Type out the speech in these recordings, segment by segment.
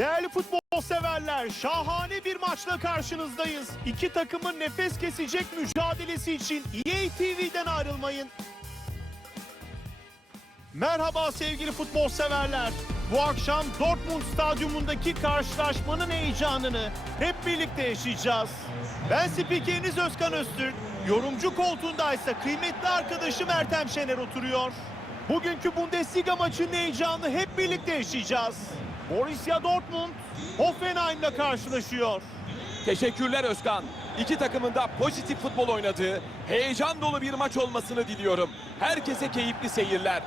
Değerli futbol severler, şahane bir maçla karşınızdayız. İki takımın nefes kesecek mücadelesi için EA TV'den ayrılmayın. Merhaba sevgili futbol severler. Bu akşam Dortmund stadyumundaki karşılaşmanın heyecanını hep birlikte yaşayacağız. Ben spikeriniz Özkan Öztürk. Yorumcu koltuğundaysa kıymetli arkadaşım Ertem Şener oturuyor. Bugünkü Bundesliga maçının heyecanını hep birlikte yaşayacağız. Borussia Dortmund Hoffenheim'la karşılaşıyor. Teşekkürler Özkan. İki takımın da pozitif futbol oynadığı, heyecan dolu bir maç olmasını diliyorum. Herkese keyifli seyirler.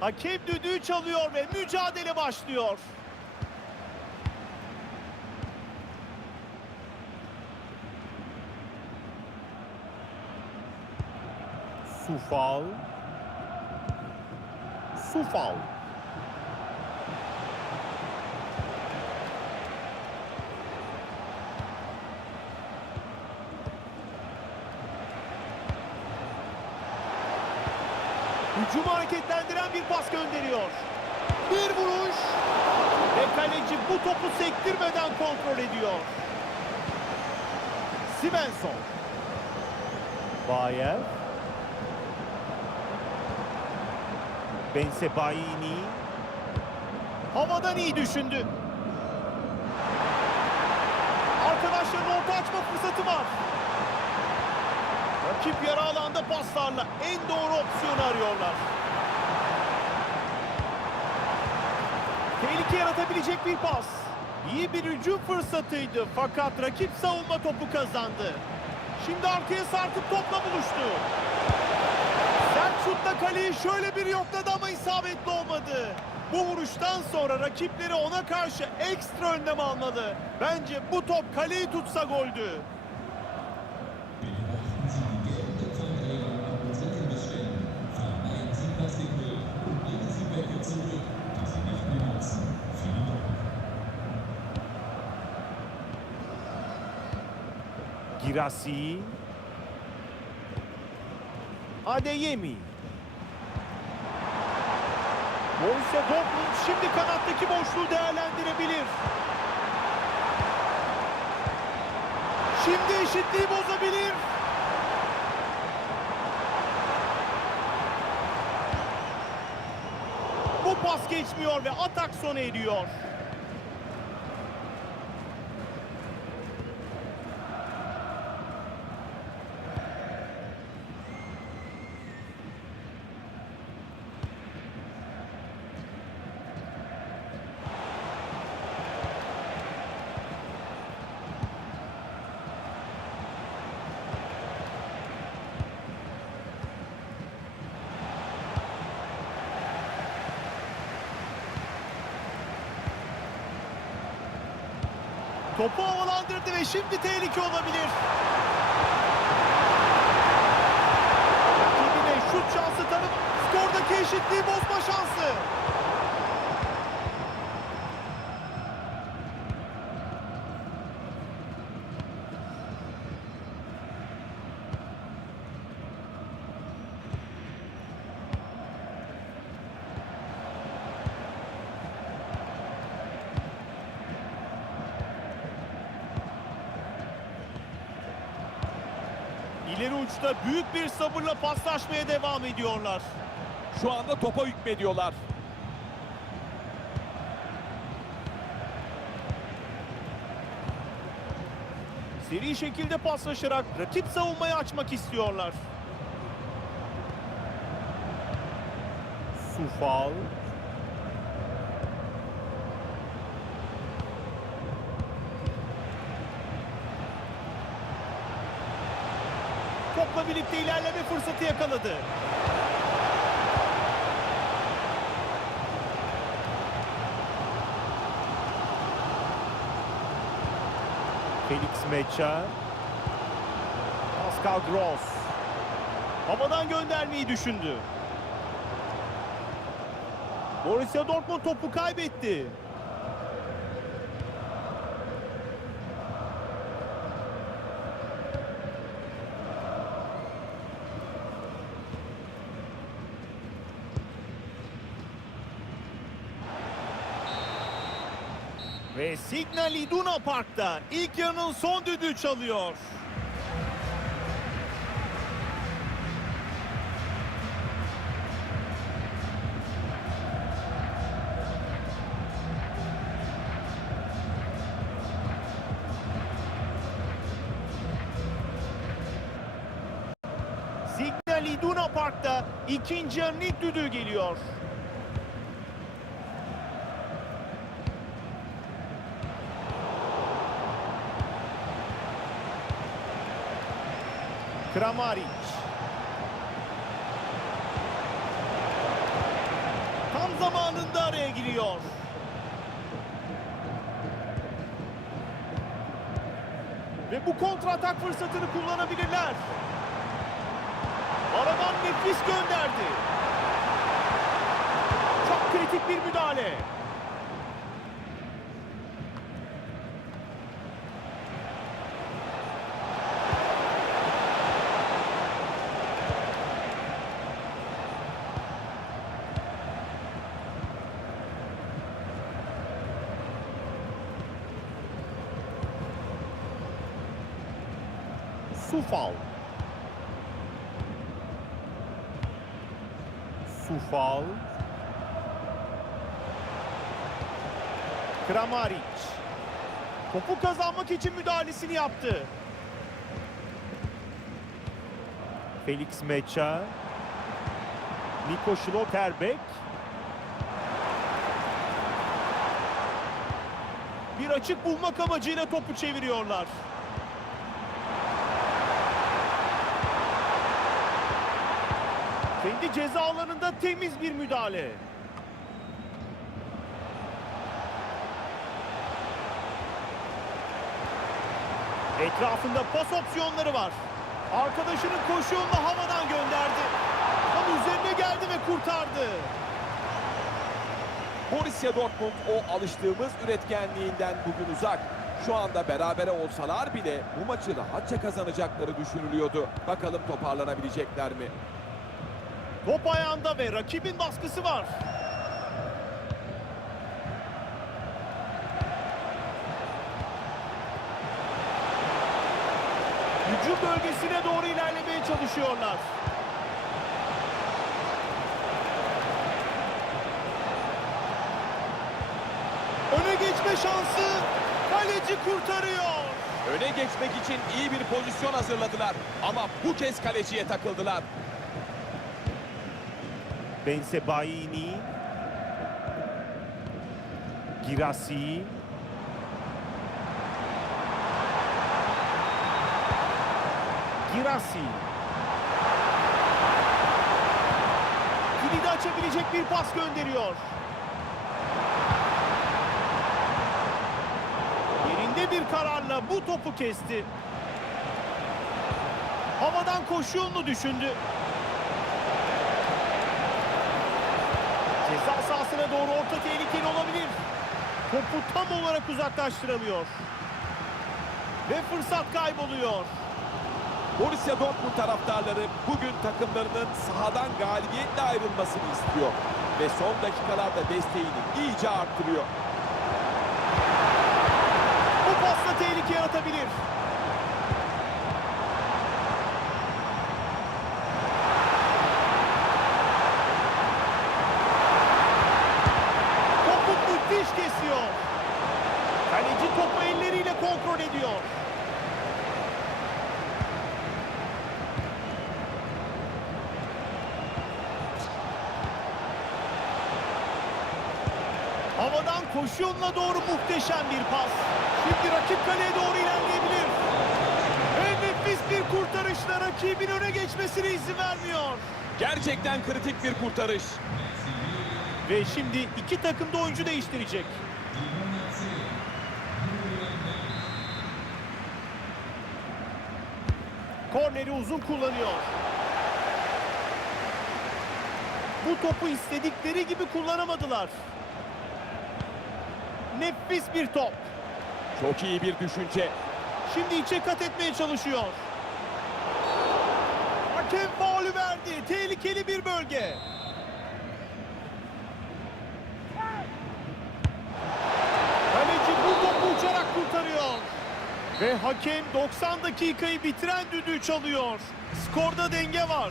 Hakem düdüğü çalıyor ve mücadele başlıyor. Sufal. Sufal. Hücumu hareketlendiren bir pas gönderiyor. Bir vuruş. Ve kaleci bu topu sektirmeden kontrol ediyor. Svensson. Bayer. Bensebaini. Havadan iyi düşündü. Arkadaşların orta açma fırsatı var. Rakip yarı alanda paslarla en doğru opsiyonu arıyorlar. Tehlike yaratabilecek bir pas. İyi bir hücum fırsatıydı fakat rakip savunma topu kazandı. Şimdi arkaya sarkıp topla buluştu. Sert şutla kaleyi şöyle bir yokladı ama isabetli olmadı. Bu vuruştan sonra rakipleri ona karşı ekstra önlem almalı. Bence bu top kaleyi tutsa goldü. Girassi. Adeyemi. Borussia Dortmund şimdi kanattaki boşluğu değerlendirebilir. Şimdi eşitliği bozabilir. Bu pas geçmiyor ve atak sona eriyor. Topu havalandırdı ve şimdi tehlike olabilir. Rakibine şut şansı tanıp skordaki Eşitliği bozma şansı. İleri uçta büyük bir sabırla paslaşmaya devam ediyorlar. Şu anda topa hükmediyorlar. Seri şekilde paslaşarak rakip savunmayı açmak istiyorlar. Sufal. Topla birlikte ilerleme fırsatı yakaladı. Felix Mecha. Pascal Gross. Havadan göndermeyi düşündü. Borussia Dortmund topu kaybetti. Signal Iduna Park'ta ilk yarının son düdüğü çalıyor. Signal Iduna Park'ta ikinci yarının ilk düdüğü geliyor. Kramaric. Tam zamanında araya giriyor. Ve bu kontratak fırsatını kullanabilirler. Aradan nefis gönderdi. Çok kritik bir müdahale. Sufal. Sufal. Kramaric. Topu kazanmak için müdahalesini yaptı. Felix Mecha. Niko Schlotterbeck. Bir açık bulmak amacıyla topu çeviriyorlar. Kendi ceza alanında temiz bir müdahale. Etrafında pas opsiyonları var. Arkadaşının koşu yolunu havadan gönderdi. Tam üzerine geldi ve kurtardı. Borussia Dortmund o alıştığımız üretkenliğinden bugün uzak. Şu anda berabere olsalar bile bu maçı rahatça kazanacakları düşünülüyordu. Bakalım toparlanabilecekler mi? Top ayağında ve rakibin baskısı var. Hücum bölgesine doğru ilerlemeye çalışıyorlar. Öne geçme şansı. Kaleci kurtarıyor. Öne geçmek için iyi bir pozisyon hazırladılar. Ama bu kez kaleciye takıldılar. Bensebaini. Girassi. Girassi. Kilidi açabilecek bir pas gönderiyor. Yerinde bir kararla bu topu kesti. Havadan koşu yolunu düşündü. Sahasına doğru orta tehlikeli olabilir. Topu tam olarak uzaklaştıramıyor. Ve fırsat kayboluyor. Borussia Dortmund taraftarları bugün takımlarının sahadan galibiyetle ayrılmasını istiyor. Ve son dakikalarda desteğini iyice arttırıyor. Bu pasla tehlike yaratabilir. Topu müthiş kesiyor. Kaleci topu elleriyle kontrol ediyor. Havadan koşu yoluna doğru muhteşem bir pas. Şimdi rakip kaleye doğru ilerleyebilir. Ve nefis bir kurtarışla rakibin öne geçmesine izin vermiyor. Gerçekten kritik bir kurtarış. Ve şimdi iki takım da oyuncu değiştirecek. Korneri uzun kullanıyor. Bu topu istedikleri gibi kullanamadılar. Nefis bir top. Çok iyi bir düşünce. Şimdi içe kat etmeye çalışıyor. Hakem faulü verdi. Tehlikeli bir bölge. Kaleci bu topu uçarak kurtarıyor. Ve hakem 90 dakikayı bitiren düdüğü çalıyor. Skorda denge var.